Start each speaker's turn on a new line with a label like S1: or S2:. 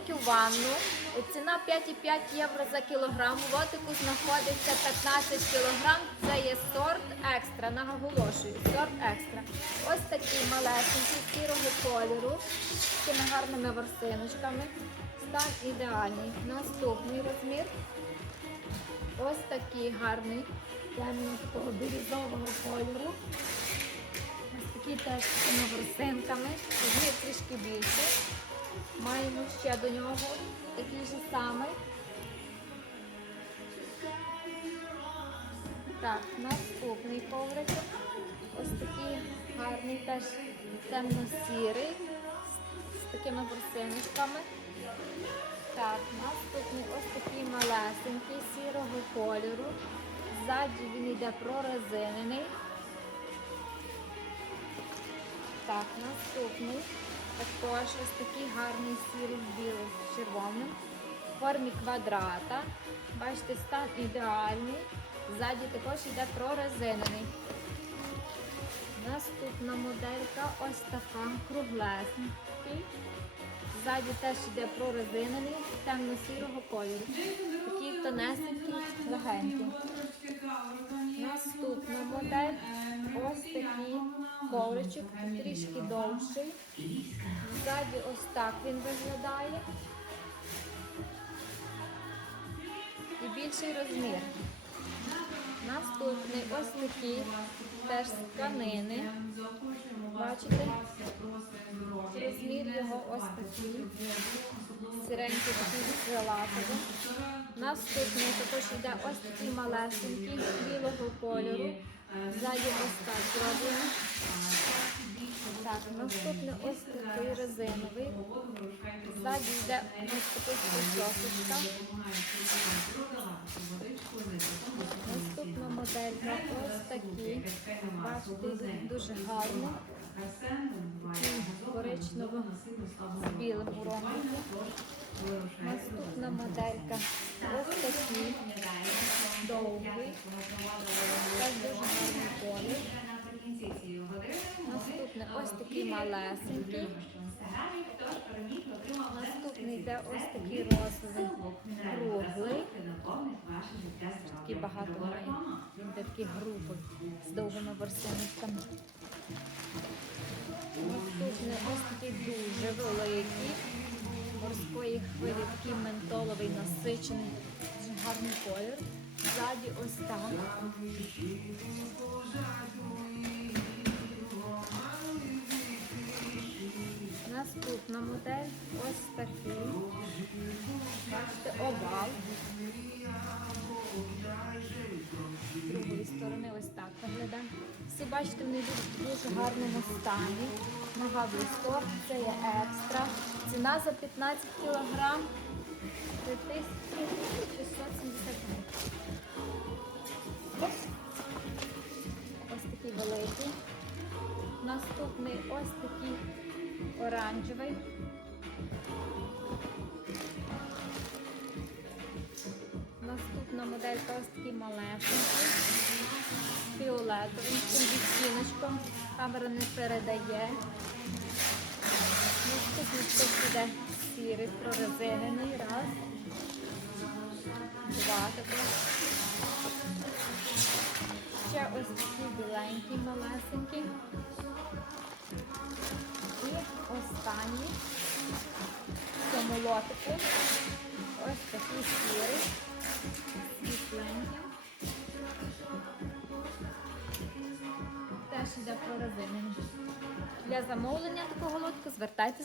S1: третю ванну. Ціна 5,5 євро за кілограм. В лотику знаходиться 15 кілограм. Це є сорт екстра. Наголошую, сорт екстра. Ось такий малесенький сірого кольору з такими гарними ворсиночками. Стан ідеальний. Наступний розмір. Ось такий гарний темно такого бірюзового кольору. Ось такі теж з цими ворсинками. Розмір трішки більший. Маємо ще до нього такий же самий. Так, наступний ковричок. Ось такий гарний, теж темно-сірий, з такими ворсиночками. Так, наступний ось такий малесенький сірого кольору. Ззаді він йде прорезинений. Так, наступний. Також ось такий гарний сірий білий з червоним. В формі квадрата. Бачите, стан ідеальний. Ззаді також йде прорезинений. Наступна моделька ось така круглесенький. Ззаді теж йде прорезинений темно-сірого кольору. Такий тонесенький, легенький. Наступна модель ось такий ковричок, трішки довший. Ззаді ось так він виглядає. І більший розмір. Наступний ось такий, теж з тканини. Бачите? Розмір його ось такий. Сіренький такий крилатовий. Наступний також йде ось такий малесенький білого кольору. Ззаді ось так зроблено. Так, наступний ось такий резиновий. Ззаді йде ось такий причосочка. Наступна моделька ось такі. Бачите, дуже гарно. Коричнево з білим уромом. Наступна моделька ось такий довгий. Теж дуже гарний колір. Наступний ось такий малесенький. Наступний йде ось такий розовий круглий. Такий багато має. Йде такий грубий з довгими ворсинками. Наступний ось такі дуже великі Морської хвилі, такий ментоловий, насичений, дуже гарний колір. Ззаді ось так. Наступна модель ось такий. Бачите, овал. З другої сторони ось так виглядає. Всі бачите, вони в дуже гарному стані. Нагадую, сорт, це є екстра. Ціна за 15 кілограм 3670 гривень. Ось такий великий. Наступний ось такий оранжевий. Наступна моделька ось такий малесенький, фіолетовий, з відтіночком. Камера не передає. Наступний тут іде сірий, прорезинений. Раз. Два такий. Ще ось такий біленький, малесенький. І останній в цьому лотику. Ось такі сіри. світленький. Теж йде прорезинений. Для замовлення такого лотку звертайтеся.